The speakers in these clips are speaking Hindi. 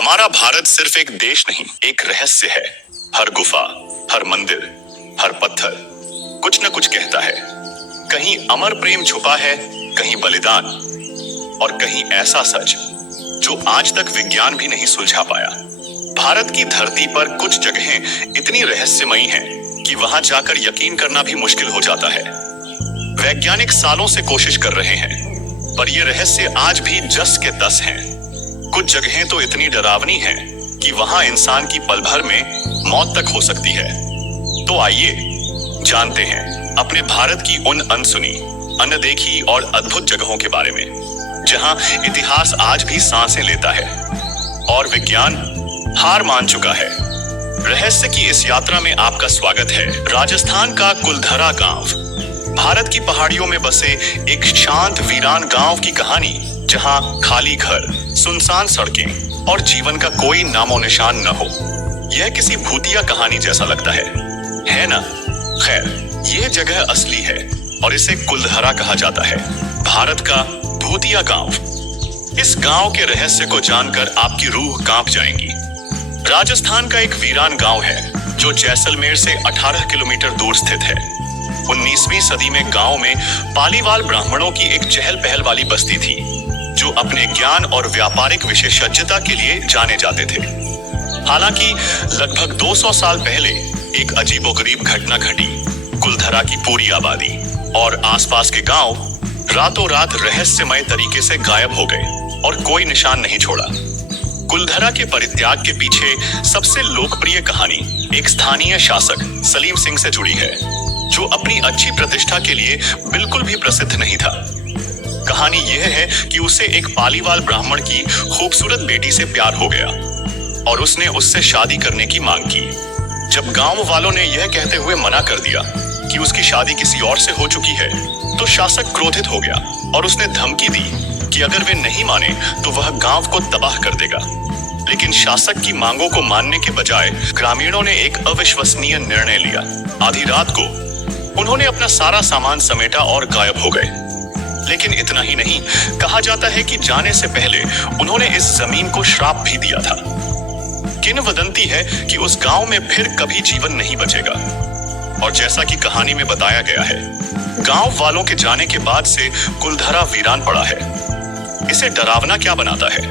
हमारा भारत सिर्फ एक देश नहीं, एक रहस्य है। हर गुफा, हर मंदिर, हर पत्थर कुछ न कुछ कहता है। कहीं अमर प्रेम छुपा है, कहीं बलिदान, और कहीं ऐसा सच जो आज तक विज्ञान भी नहीं सुलझा पाया। भारत की धरती पर कुछ जगहें इतनी रहस्यमयी हैं कि वहां जाकर यकीन करना भी मुश्किल हो जाता है। वैज्ञानिक सालों से कोशिश कर रहे हैं, पर ये रहस्य आज भी जस के तस हैं। कुछ जगहें तो इतनी डरावनी हैं कि वहां इंसान की पल भर में मौत तक हो सकती है। तो आइए जानते हैं अपने भारत की उन अनसुनी, अनदेखी और अद्भुत जगहों के बारे में, जहां इतिहास आज भी सांसें लेता है और विज्ञान हार मान चुका है। रहस्य की इस यात्रा में आपका स्वागत है। राजस्थान का कुलधरा गांव, भारत की पहाड़ियों में बसे एक शांत वीरान गांव की कहानी, जहां खाली घर, सुनसान सड़कें और जीवन का कोई नामो निशान न हो। यह किसी भूतिया कहानी जैसा लगता है ना? खैर, यह जगह असली है और इसे कुलधरा कहा जाता है, भारत का भूतिया गांव। इस गांव के रहस्य को जानकर आपकी रूह कांप जाएगी। राजस्थान का एक वीरान गांव है जो जैसलमेर से 18 किलोमीटर दूर स्थित है। 19वीं सदी में गांव में पालीवाल ब्राह्मणों की एक चहल पहल वाली बस्ती थी, जो अपने ज्ञान और व्यापारिक विशेषज्ञता के लिए जाने जाते थे। हालांकि लगभग 200 साल पहले एक अजीबोगरीब घटना घटी। कुलधरा की पूरी आबादी और आसपास के गांव रातों रात रहस्यमय तरीके से गायब हो गए और कोई निशान नहीं छोड़ा। कुलधरा के परित्याग के पीछे सबसे लोकप्रिय कहानी एक स्थानीय शासक सलीम सिंह से जुड़ी है, जो अपनी अच्छी प्रतिष्ठा के लिए बिल्कुल भी प्रसिद्ध नहीं था। कहानी यह है कि उसे एक पालीवाल ब्राह्मण की खूबसूरत बेटी से प्यार हो गया और उसने उससे शादी करने की मांग की। जब गांव वालों ने यह कहते हुए मना कर दिया कि उसकी शादी किसी और से हो चुकी है, तो शासक क्रोधित हो गया और उसने धमकी दी कि अगर वे नहीं माने तो वह गांव को तबाह कर देगा। लेकिन शासक की मांगों को मानने के बजाय ग्रामीणों ने एक अविश्वसनीय निर्णय लिया। आधी रात को उन्होंने अपना सारा सामान समेटा और गायब हो गए। लेकिन इतना ही नहीं, कहा जाता है कि जाने से पहले उन्होंने इस जमीन को श्राप भी दिया था। किंवदंती है कि उस गांव में फिर कभी जीवन नहीं बचेगा। और जैसा कि कहानी में बताया गया है, गांव वालों के जाने के बाद से कुलधरा वीरान पड़ा है। इसे डरावना क्या बनाता है?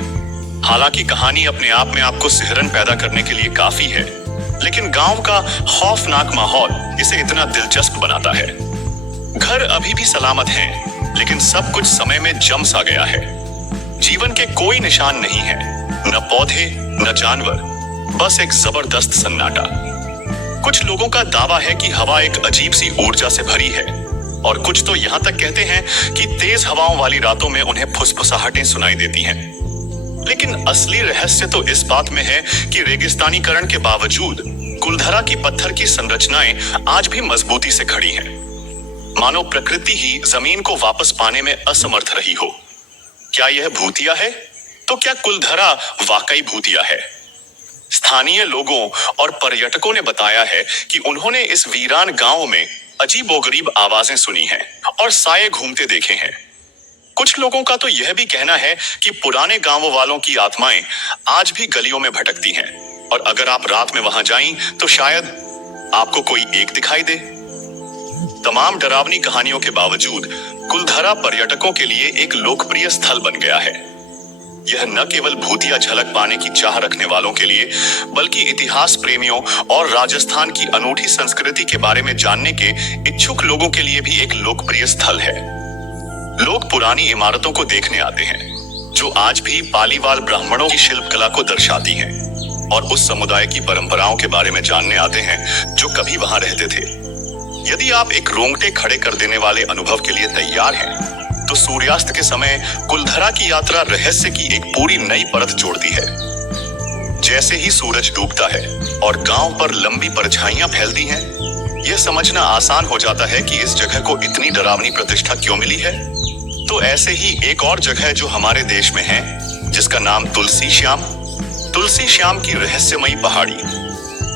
हालांकि कहानी अपने आप में आपको सिहरन पैदा करने के लिए काफी है, लेकिन गांव का खौफनाक माहौल इसे इतना दिलचस्प बनाता है। घर अभी भी सलामत हैं, लेकिन सब कुछ समय में जम सा गया है। जीवन के कोई निशान नहीं है, न पौधे न जानवर, बस एक जबरदस्त सन्नाटा। कुछ लोगों का दावा है कि हवा एक अजीब सी ऊर्जा से भरी है, और कुछ तो यहाँ तक कहते हैं कि तेज हवाओं वाली रातों में उन्हें फुसफुसाहटें सुनाई देती हैं। लेकिन असली रहस्य तो इस बात में है कि रेगिस्तानीकरण के बावजूद कुलधरा की पत्थर की संरचनाएं आज भी मजबूती से खड़ी हैं, मानो प्रकृति ही जमीन को वापस पाने में असमर्थ रही हो। क्या यह भूतिया है? तो क्या कुलधरा वाकई भूतिया है? स्थानीय लोगों और पर्यटकों ने बताया है कि उन्होंने इस वीरान गांव में अजीबोगरीब आवाजें सुनी हैं और साये घूमते देखे हैं। कुछ लोगों का तो यह भी कहना है कि पुराने गांव वालों की आत्माएं आज भी गलियों में भटकती हैं, और अगर आप रात में वहां जाएं तो शायद आपको कोई एक दिखाई दे। तमाम डरावनी कहानियों के बावजूद कुलधरा पर्यटकों के लिए एक लोकप्रिय स्थल बन गया है। यह न केवल भूतिया झलक पाने की चाह रखने वालों के लिए, बल्कि इतिहास प्रेमियों और राजस्थान की अनूठी संस्कृति के बारे में जानने के इच्छुक लोगों के लिए भी एक लोकप्रिय स्थल है। लोग पुरानी इमारतों को देखने आते हैं, जो आज भी पालीवाल ब्राह्मणों की शिल्पकला को दर्शाती हैं, और उस समुदाय की परंपराओं के बारे में जानने आते हैं जो कभी वहां रहते थे। यदि आप एक रोंगटे खड़े कर देने वाले अनुभव के लिए तैयार हैं, तो सूर्यास्त के समय कुलधरा की यात्रा रहस्य की एक पूरी नई परत जोड़ती है। जैसे ही सूरज डूबता है और गांव पर लंबी परछाइयां फैलती हैं, यह समझना आसान हो जाता है कि इस जगह को इतनी डरावनी प्रतिष्ठा क्यों मिली है। तो ऐसे ही एक और जगह जो हमारे देश में है, जिसका नाम तुलसी श्याम की रहस्यमयी पहाड़ी।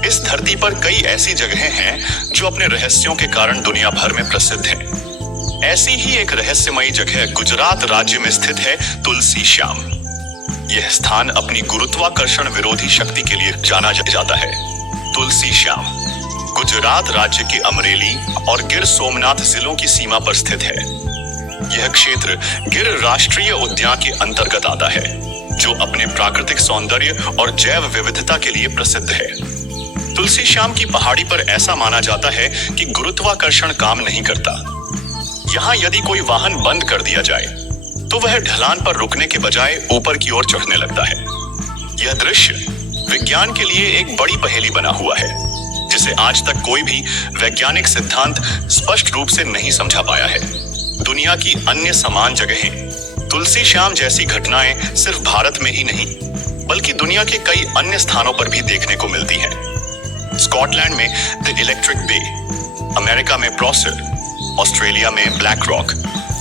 इस धरती पर कई ऐसी जगहें हैं जो अपने रहस्यों के कारण दुनिया भर में प्रसिद्ध हैं। ऐसी ही एक रहस्यमयी जगह गुजरात राज्य में स्थित है तुलसी श्याम। यह स्थान अपनी गुरुत्वाकर्षण विरोधी शक्ति के लिए जाना जाता है। तुलसी श्याम गुजरात राज्य के अमरेली और गिर सोमनाथ जिलों की सीमा पर स्थित है। यह क्षेत्र गिर राष्ट्रीय उद्यान के अंतर्गत आता है, जो अपने प्राकृतिक सौंदर्य और जैव विविधता के लिए प्रसिद्ध है। तुलसी श्याम की पहाड़ी पर ऐसा माना जाता है कि गुरुत्वाकर्षण काम नहीं करता। यहाँ यदि कोई वाहन बंद कर दिया जाए तो वह ढलान पर रुकने के बजाय ऊपर की ओर चढ़ने लगता है। यह दृश्य विज्ञान के लिए एक बड़ी पहेली बना हुआ है, जिसे आज तक कोई भी वैज्ञानिक सिद्धांत स्पष्ट रूप से नहीं समझा पाया है। दुनिया की अन्य समान जगहें तुलसी श्याम जैसी घटनाएं सिर्फ भारत में ही नहीं, बल्कि दुनिया के कई अन्य स्थानों पर भी देखने को मिलती हैं। स्कॉटलैंड में द इलेक्ट्रिक बे, अमेरिका में प्रोसर, ऑस्ट्रेलिया में ब्लैक रॉक,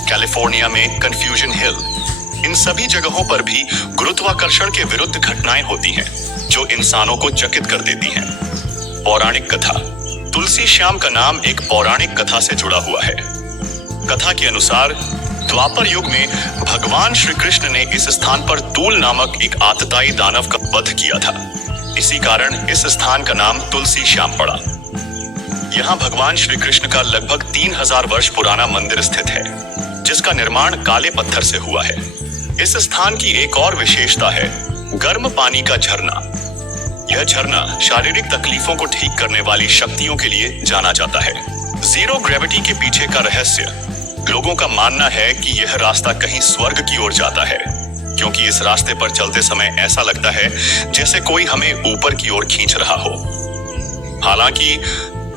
कैलिफोर्निया में कन्फ्यूजन हिल, इन सभी जगहों पर भी गुरुत्वाकर्षण के विरुद्ध घटनाएं होती हैं, जो इंसानों को चकित कर देती हैं। पौराणिक कथा। तुलसी श्याम का नाम एक पौराणिक कथा से जुड़ा हुआ है। कथा के अनुसार द्वापर युग में भगवान श्री कृष्ण ने इस स्थान पर तूल नामक एक आतताई दानव का वध किया था। इसी कारण इस स्थान का नाम तुलसी श्याम पड़ा। यहाँ भगवान श्री कृष्ण का लगभग 3000 वर्ष पुराना मंदिर स्थित है, जिसका निर्माण काले पत्थर से हुआ है। इस स्थान की एक और विशेषता है गर्म पानी का झरना। यह झरना शारीरिक तकलीफों को ठीक करने वाली शक्तियों के लिए जाना जाता है। जीरो ग्रेविटी के पीछे का रहस्य, लोगों का मानना है कि यह रास्ता कहीं स्वर्ग की ओर जाता है, क्योंकि इस रास्ते पर चलते समय ऐसा लगता है जैसे कोई हमें ऊपर की ओर खींच रहा हो। हालांकि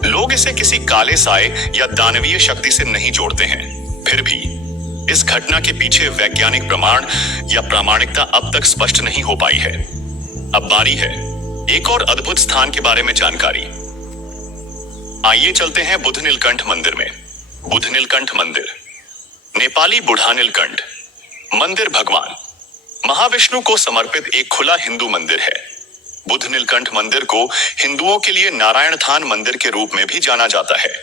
लोग इसे किसी काले साए या दानवीय शक्ति से नहीं जोड़ते हैं, फिर भी इस घटना के पीछे वैज्ञानिक प्रमाण या प्रामाणिकता अब तक स्पष्ट नहीं हो पाई है। अब बारी है एक और अद्भुत स्थान के बारे में जानकारी। आइए चलते हैं बुध नीलकंठ मंदिर में। बुध नीलकंठ मंदिर नेपाली बुढ़ा नीलकंठ मंदिर भगवान महाविष्णु को समर्पित एक खुला हिंदू मंदिर है। बुध नीलकंठ मंदिर को हिंदुओं के लिए नारायण थान मंदिर के रूप में भी जाना जाता है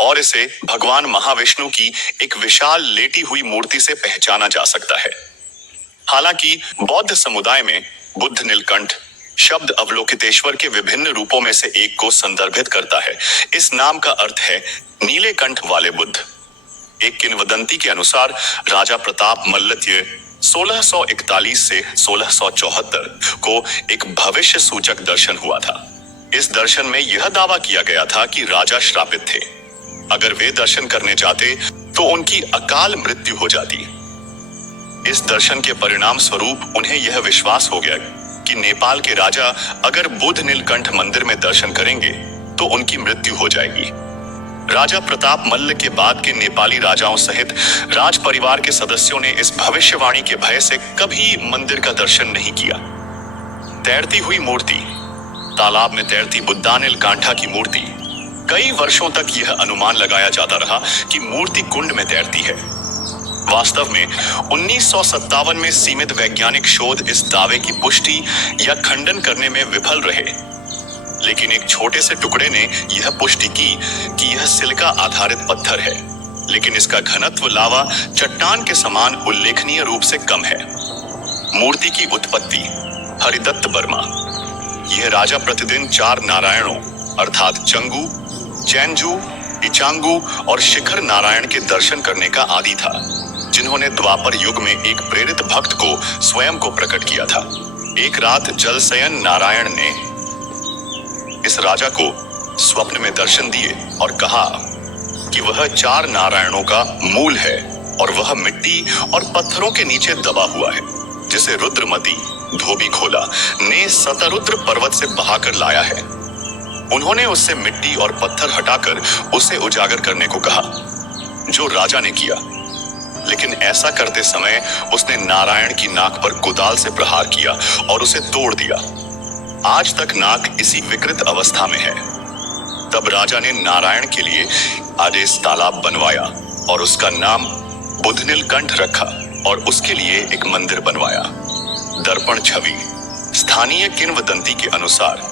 और इसे भगवान महाविष्णु की एक विशाल लेटी हुई मूर्ति से पहचाना जा सकता है। हालांकि बौद्ध समुदाय में बुद्ध नीलकंठ शब्द अवलोकितेश्वर के विभिन्न रूपों में से एक को संदर्भित करता है। इस नाम का अर्थ है नीले कंठ वाले बुद्ध। एक किंवदंती के अनुसार राजा प्रताप मल्लत्य 1641 से 1674 को एक भविष्य सूचक दर्शन हुआ था। इस दर्शन में यह दावा किया गया था कि राजा श्रापित थे। अगर वे दर्शन करने जाते तो उनकी अकाल मृत्यु हो जाती। इस दर्शन के परिणाम स्वरूप उन्हें यह विश्वास हो गया कि नेपाल के राजा अगर बुध नीलकंठ मंदिर में दर्शन करेंगे तो उनकी मृत्यु हो जाएगी। राजा प्रताप मल्ल के बाद के नेपाली राजाओं सहित राज परिवार के सदस्यों ने इस भविष्यवाणी के भय से कभी मंदिर का दर्शन नहीं किया। तैरती हुई मूर्ति। तालाब में तैरती बुद्धा नीलकंठा की मूर्ति। कई वर्षों तक यह अनुमान लगाया जाता रहा कि मूर्ति कुंड में तैरती है। वास्तव में 1957 में सीमित वैज्ञानिक शोध इस दावे की पुष्टि या खंडन करने में विफल रहे, लेकिन एक छोटे से टुकड़े ने यह पुष्टि की कि यह सिलिका आधारित पत्थर है, लेकिन इसका घनत्व लावा चट्टान के समान उल्लेखनीय रूप से कम है। मूर्ति की उत्पत्ति। हरिदत्त वर्मा। यह राजा प्रतिदिन 4 नारायणों अर्थात चंगू, चैनजू, इचांगू और शिखर नारायण के दर्शन करने का आदी था, जिन्होंने द्वापर युग में एक प्रेरित भक्त को स्वयं को प्रकट किया था। एक रात जलसयन नारायण ने इस राजा को स्वप्न में दर्शन दिए और कहा कि वह 4 नारायणों का मूल है और वह मिट्टी और पत्थरों के नीचे दबा हुआ है, जिसे रुद्रमती धोबी खोला ने सतरुद्र पर्वत से बहाकर लाया है। उन्होंने उससे मिट्टी और पत्थर हटाकर उसे उजागर करने को कहा, जो राजा ने किया। लेकिन ऐसा करते समय उसने नारायण की नाक पर कुदाल से प्रहार किया और उसे तोड़ दिया। आज तक नाक इसी विकृत अवस्था में है। तब राजा ने नारायण के लिए आदेश तालाब बनवाया और उसका नाम बुध नीलकंठ रखा और उसके लिए एक मंदिर बनवाया। दर्पण छवि। स्थानीय किंवदंती के अनुसार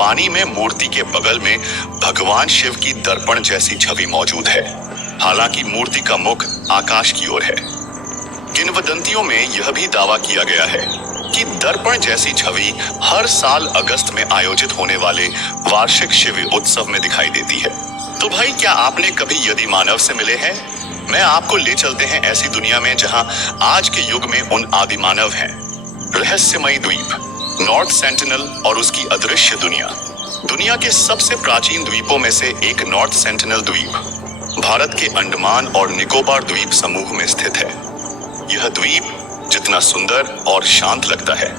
पानी में मूर्ति के बगल में भगवान शिव की दर्पण जैसी छवि मौजूद है, हालांकि मूर्ति का मुख आकाश की ओर है। किंवदंतियों में यह भी दावा किया गया है कि दर्पण जैसी छवि हर साल अगस्त में आयोजित होने वाले वार्षिक शिव उत्सव में दिखाई देती है। तो भाई, क्या आपने कभी यदि मानव से मिले हैं? मैं आपको ले चलते हैं ऐसी दुनिया में जहां आज के युग में उन आदिमानव हैं। रहस्यमयी द्वीप नॉर्थ सेंटिनल और उसकी अदृश्य दुनिया। दुनिया के सबसे प्राचीन द्वीपों में से एक नॉर्थ सेंटिनल द्वीप भारत के अंडमान और निकोबार द्वीप समूह में स्थित है। यह द्वीप जितना सुंदर और शांत लगता है,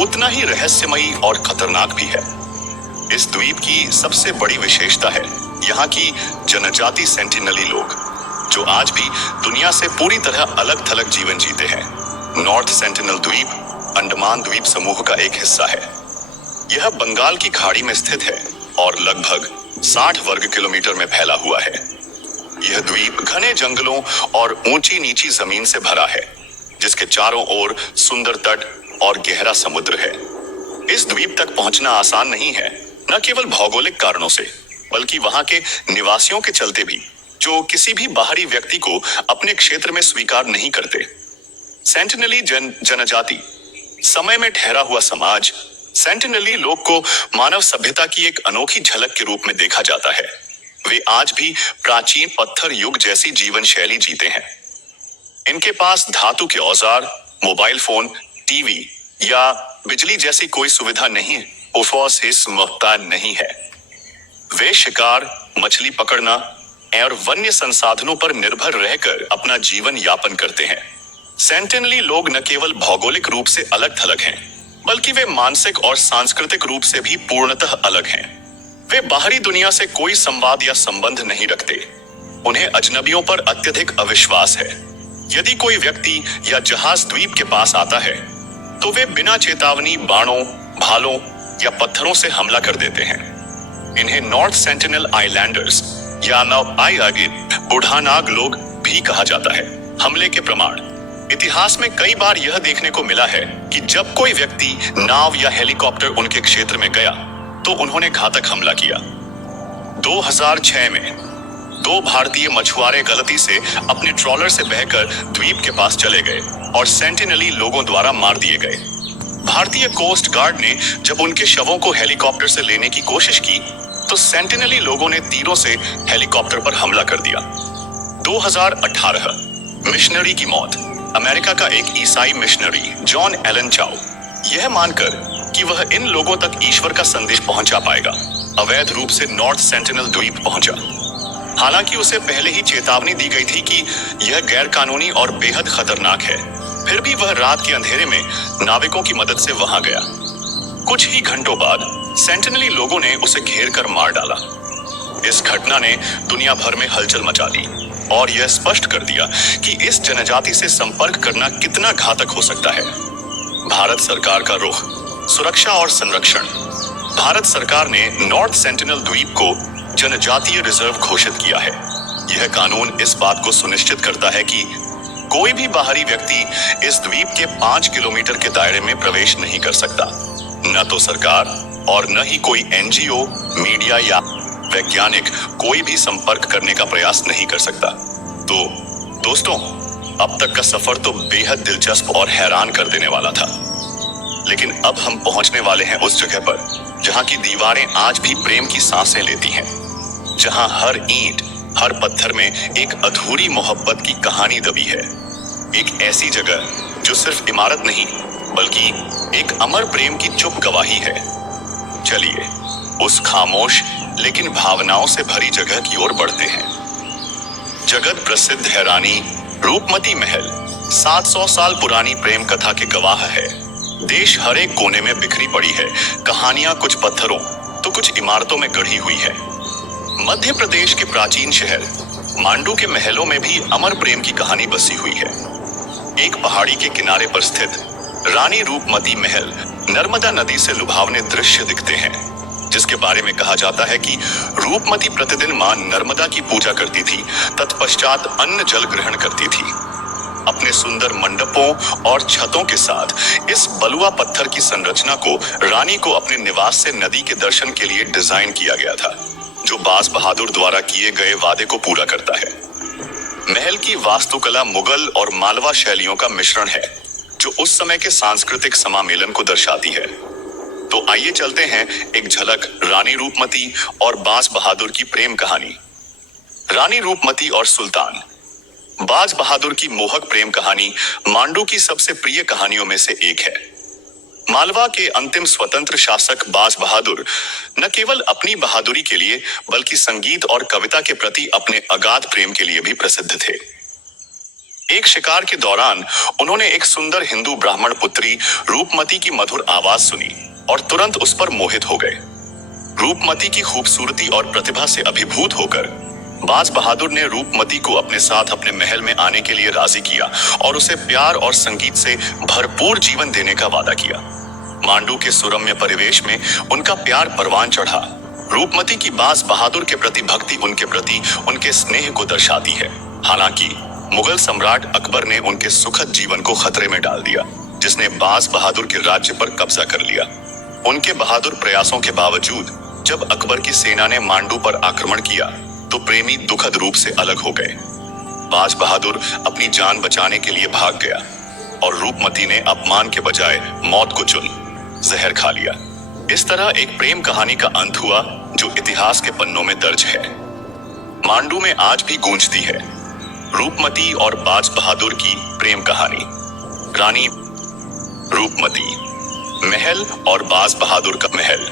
उतना ही रहस्यमयी और खतरनाक भी है। इस द्वीप की सबसे बड़ी विशेषता है यहाँ की जनजाति सेंटिनली लोग, जो आज भी दुनिया से पूरी तरह अलग थलग जीवन जीते हैं। नॉर्थ सेंटिनल द्वीप अंडमान द्वीप समूह का एक हिस्सा है। यह बंगाल की खाड़ी में स्थित है और लगभग 60 वर्ग किलोमीटर में फैला हुआ है। यह द्वीप घने जंगलों और ऊंची नीची जमीन से भरा है, जिसके चारों ओर सुंदर तट और गहरा समुद्र है। इस द्वीप तक पहुंचना आसान नहीं है, न केवल भौगोलिक कारणों से, बल्कि वहां के निवासियों के चलते भी, जो किसी भी बाहरी व्यक्ति को अपने क्षेत्र में स्वीकार नहीं करते। सेंटिनली जनजाति समय में ठहरा हुआ समाज। सेंटिनली लोग को मानव सभ्यता की एक अनोखी झलक के रूप में देखा जाता है। वे आज भी प्राचीन पत्थर युग जैसी जीवन शैली जीते हैं। इनके पास धातु के औजार, मोबाइल फोन, टीवी या बिजली जैसी कोई सुविधा नहीं, नहीं है। वे शिकार, मछली पकड़ना और वन्य संसाधनों पर निर्भर रहकर अपना जीवन यापन करते हैं। सेंटिनली लोग न केवल भौगोलिक रूप से अलग थलग हैं, बल्कि वे मानसिक और सांस्कृतिक रूप से भी पूर्णतः अलग हैं। वे बाहरी दुनिया से कोई संवाद या संबंध नहीं रखते। उन्हें अजनबियों पर अत्यधिक अविश्वास है। यदि कोई व्यक्ति या जहाज द्वीप के पास आता है, तो वे बिना चेतावनी बाणों, भालों या पत्थरों से हमला कर देते हैं। इन्हें नॉर्थ सेंटिनल आइलैंडर्स या बुढ़ानाग लोग भी कहा जाता है। हमले के प्रमाण इतिहास में कई बार यह देखने को मिला है कि जब कोई व्यक्ति नाव या हेलीकॉप्टर उनके क्षेत्र में गया, तो उन्होंने घातक हमला किया। 2006 में 2 भारतीय मछुआरे गलती से अपने ट्रॉलर से बहकर द्वीप के पास चले गए और सेंटिनली लोगों द्वारा मार दिए गए। भारतीय कोस्ट गार्ड ने जब उनके शवों को हेलीकॉप्टर से लेने की कोशिश की, तो सेंटिनली लोगों ने तीरों से हेलीकॉप्टर पर हमला कर दिया। 2018 मिशनरी की मौत। अमेरिका का एक ईसाई मिशनरी जॉन एलन चाओ, यह मानकर कि वह इन लोगों तक ईश्वर का संदेश पहुंचा पाएगा, अवैध रूप से नॉर्थ सेंटिनल द्वीप पहुंचा। हालांकि उसे पहले ही चेतावनी दी गई थी कि यह गैर कानूनी और बेहद खतरनाक है, फिर भी वह रात के अंधेरे में नाविकों की मदद से वहां गया। कुछ ही घंटों बाद सेंटिनली लोगों ने उसे घेर कर मार डाला। इस घटना ने दुनिया भर में हलचल मचा दी और यह स्पष्ट कर दिया कि इस जनजाति से संपर्क करना कितना घातक हो सकता है। भारत सरकार का रुख, सुरक्षा और संरक्षण। भारत सरकार ने नॉर्थ सेंटिनल द्वीप को जनजातीय रिजर्व घोषित किया है। यह कानून इस बात को सुनिश्चित करता है कि कोई भी बाहरी व्यक्ति इस द्वीप के 5 किलोमीटर के दायरे में प्रवेश नहीं कर सकता। न तो सरकार और न ही कोई एनजीओ, मीडिया या वैज्ञानिक कोई भी संपर्क करने का प्रयास नहीं कर सकता। तो दोस्तों, अब तक का सफर तो बेहद दिलचस्प और हैरान कर देने वाला था, लेकिन अब हम पहुंचने वाले हैं उस जगह पर जहां की दीवारें आज भी प्रेम की सांसें लेती हैं, जहां हर ईंट, हर पत्थर में एक अधूरी मोहब्बत की कहानी दबी है। एक ऐसी जगह जो सिर्फ इमारत नहीं, बल्कि एक अमर प्रेम की चुप गवाही है। चलिए उस खामोश लेकिन भावनाओं से भरी जगह की ओर बढ़ते हैं। जगत प्रसिद्ध है रानी रूपमती महल 700 साल पुरानी प्रेम कथा के गवाह है। देश हर एक कोने में बिखरी पड़ी है। कहानियां कुछ पत्थरों तो कुछ इमारतों में गढ़ी हुई है। मध्य प्रदेश के प्राचीन शहर मांडू के महलों में भी अमर प्रेम की कहानी बसी हुई है। एक पहाड़ी के किनारे पर स्थित रानी रूपमती महल नर्मदा नदी से लुभावने दृश्य दिखते हैं, जिसके बारे में कहा जाता है कि रूपमती प्रतिदिन मां नर्मदा की पूजा करती थी, तत्पश्चात अन्न जल ग्रहण करती थी। अपने सुंदर मंडपों और छतों के साथ इस बलुआ पत्थर की संरचना को रानी को अपने निवास से नदी के दर्शन के लिए डिजाइन किया गया था, जो बाज बहादुर द्वारा किए गए वादे को पूरा करता है। महल की वास्तुकला मुगल और मालवा शैलियों का मिश्रण है, जो जो उस समय के सांस्कृतिक समामेलन को दर्शाती है। तो आइए चलते हैं एक झलक रानी रूपमती और बाज बहादुर की प्रेम कहानी। रानी रूपमती और सुल्तान। बाज बहादुर की मोहक प्रेम कहानी मांडू की सबसे प्रिय कहानियों में से एक है। मालवा के अंतिम स्वतंत्र शासक बाज बहादुर न केवल अपनी बहादुरी के लिए बल्कि संगीत और कविता के प्रति अपने अगाध प्रेम के लिए भी प्रसिद्ध थे। एक शिकार के दौरान उन्होंने एक सुंदर हिंदू ब्राह्मण पुत्री रूपमती की मधुर आवाज सुनी और तुरंत उस पर मोहित हो गए। रूपमती की खूबसूरती और प्रतिभा से अभिभूत होकर बाज बहादुर ने रूपमती को अपने साथ अपने महल में आने के लिए राजी किया और उसे प्यार और संगीत से भरपूर जीवन देने का वादा किया। मांडू के सुरम्य परिवेश में उनका प्यार परवान चढ़ा। रूपमती की बाज बहादुर के प्रति भक्ति उनके स्नेह को दर्शाती है। हालांकि मुगल सम्राट अकबर ने उनके सुखद जीवन को खतरे में डाल दिया, जिसने बाज बहादुर के राज्य पर कब्जा कर लिया। उनके बहादुर प्रयासों के बावजूद जब अकबर की सेना ने मांडू पर आक्रमण किया तो प्रेमी दुखद रूप से अलग हो गए। बाज बहादुर अपनी जान बचाने के लिए भाग गया और रूपमती ने अपमान के बजाय मौत को चुन जहर खा लिया। इस तरह एक प्रेम कहानी का अंत हुआ जो इतिहास के पन्नों में दर्ज है। मांडू में आज भी गूंजती है रूपमती और बाज बहादुर की प्रेम कहानी। रानी रूपमती, महल और बाज बहादुर का महल।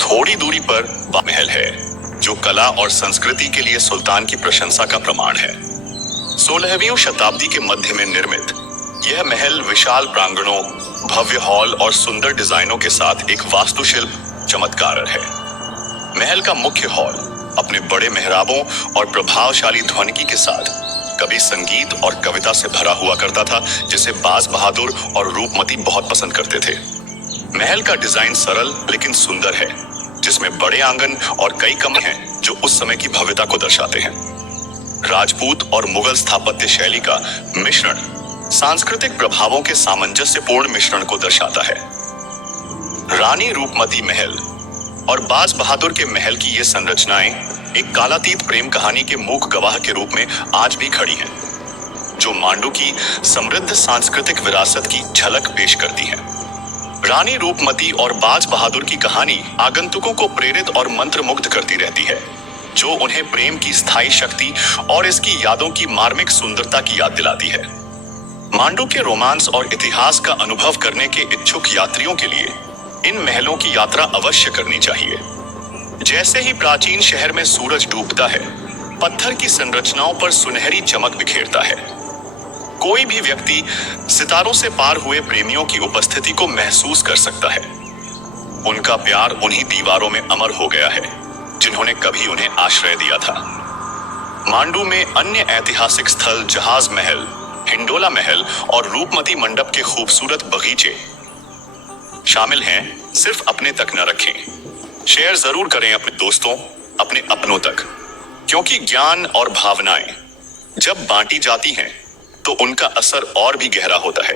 थोड़ी दूरी पर महल है जो कला और संस्कृति के लिए सुल्तान की प्रशंसा का प्रमाण है। 16वीं शताब्दी के मध्य में निर्मित यह महल विशाल प्रांगणों, भव्य हॉल और सुंदर डिजाइनों के साथ एक वास्तुशिल्प चमत्कार है। महल का मुख्य हॉल अपने बड़े मेहराबों और प्रभावशाली ध्वनिकी के साथ कभी संगीत और कविता से भरा हुआ करता था, जिसे बाज बहादुर और रूपमती बहुत पसंद करते थे। महल का डिजाइन सरल लेकिन सुंदर है, जिसमें बड़े आंगन और कई कमरे हैं जो उस समय की भव्यता को दर्शाते हैं। राजपूत और मुगल स्थापत्य शैली का मिश्रण सांस्कृतिक प्रभावों के सामंजस्यपूर्ण मिश्रण को दर्शाता है। रानी रूपमती महल और बाज बहादुर के महल की ये संरचनाएं एक कालातीत प्रेम कहानी के मूक गवाह के रूप में आज भी खड़ी हैं, जो मांडू की समृद्ध सांस्कृतिक विरासत की झलक पेश करती हैं। रानी रूपमती और बाज बहादुर की कहानी आगंतुकों को प्रेरित और मंत्रमुग्ध करती रहती है, जो उन्हें प्रेम की स्थायी शक्ति और इसकी यादों की मार्मिक सुंदरता की याद दिलाती है। मांडू के रोमांस और इतिहास का अनुभव करने के इच्छुक यात्रियों के लिए इन महलों की यात्रा अवश्य करनी चाहिए। जैसे ही प्राचीन शहर में सूरज डूबता है, पत्थर की संरचनाओं पर सुनहरी चमक बिखेरता है। कोई भी व्यक्ति सितारों से पार हुए प्रेमियों की उपस्थिति को महसूस कर सकता है। उनका प्यार उन्हीं दीवारों में अमर हो गया है जिन्होंने कभी उन्हें आश्रय दिया था। मांडू में अन्य ऐतिहासिक स्थल जहाज महल, हिंडोला महल और रूपमती मंडप के खूबसूरत बगीचे शामिल हैं। सिर्फ अपने तक न रखें, शेयर जरूर करें अपने दोस्तों, अपने अपनों तक, क्योंकि ज्ञान और भावनाएं जब बांटी जाती हैं तो उनका असर और भी गहरा होता है।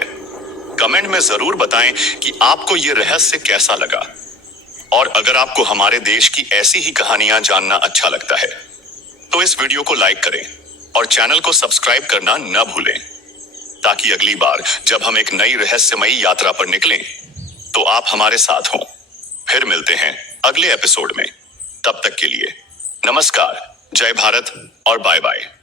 कमेंट में जरूर बताएं कि आपको ये रहस्य कैसा लगा, और अगर आपको हमारे देश की ऐसी ही कहानियां जानना अच्छा लगता है तो इस वीडियो को लाइक करें और चैनल को सब्सक्राइब करना न भूलें, ताकि अगली बार जब हम एक नई रहस्यमयी यात्रा पर निकलें तो आप हमारे साथ हों। फिर मिलते हैं अगले एपिसोड में। तब तक के लिए नमस्कार, जय भारत और बाय बाय।